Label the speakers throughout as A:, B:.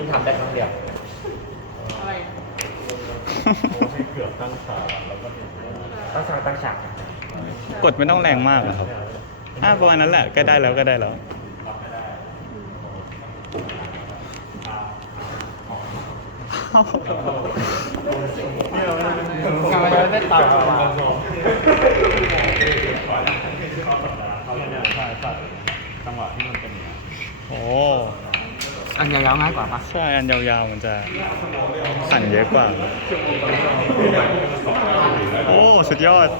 A: ทำได้ครั้งเดียว
B: อะไร
C: ให้เกือบตั้งฉากแล้วก็
A: ตั้งฉาก
D: กดไม่ต้องแรงมากหรอครับประมาณนั้นแหละก็ได้แล้วก็ได้แล้ว
A: กำลังจะได้ต่อมา
C: เขาเนี่ยใช่จังหวะที่มันเป็นอย่างนี้
D: โอ้
A: อันยาวๆง่ายกว่าปะ
D: ใช่อันยาวๆมันจะสั่นเยอะกว่า โอ้สุดยอด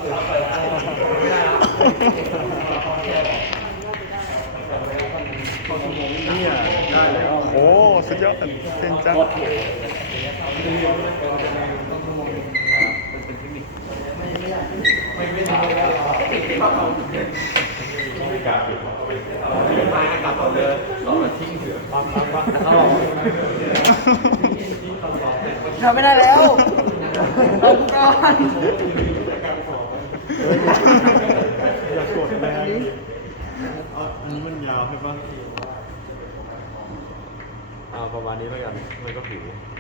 C: เนี่ยได้แล้ว
D: โอ้สุดยอดเก่งจัง
A: ทำไม่ได้แล้วเอาก่อน
C: อย่ากดแรงอันนี้มันยาวใช่ปะเอาประมาณนี้แล้วกันมันก็หู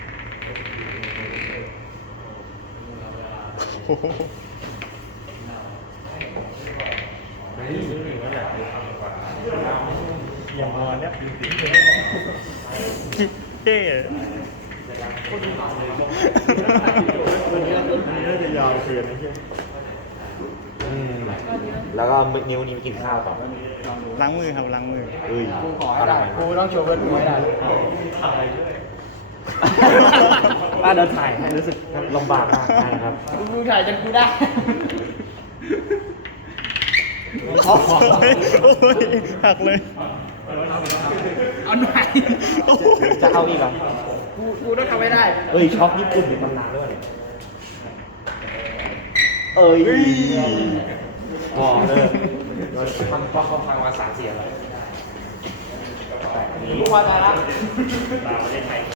D: โอ้โห
C: อย่างนอนเนี่ยดูสิ
D: เท่
C: อันนี้น่าจะยาวเกินนะเพื่อน
A: แล้วก็นิ้วนี้กินข้าวต่อ
D: ล้างมือครับล้างมือ
A: เอ้ย
B: กูขอให้ได้กูต้องโชว์เพื่อนกูให้ได้
A: ป้าเดินถ่ายให้รู้สึกลำบากมากนะครับ
B: กูถ่ายจนกูได้
D: โอ้ยหักเลย
B: เอาหน่อย
A: จะเอาอีกเหรอ
B: กูต้องทำให้ได้
A: เอ้ยช็อกญี่ปุ่นมีตำนานด้วยเอ้ยบอกเลยทำป้องพังมา3-4อะไร
B: กูพอใจแล้ว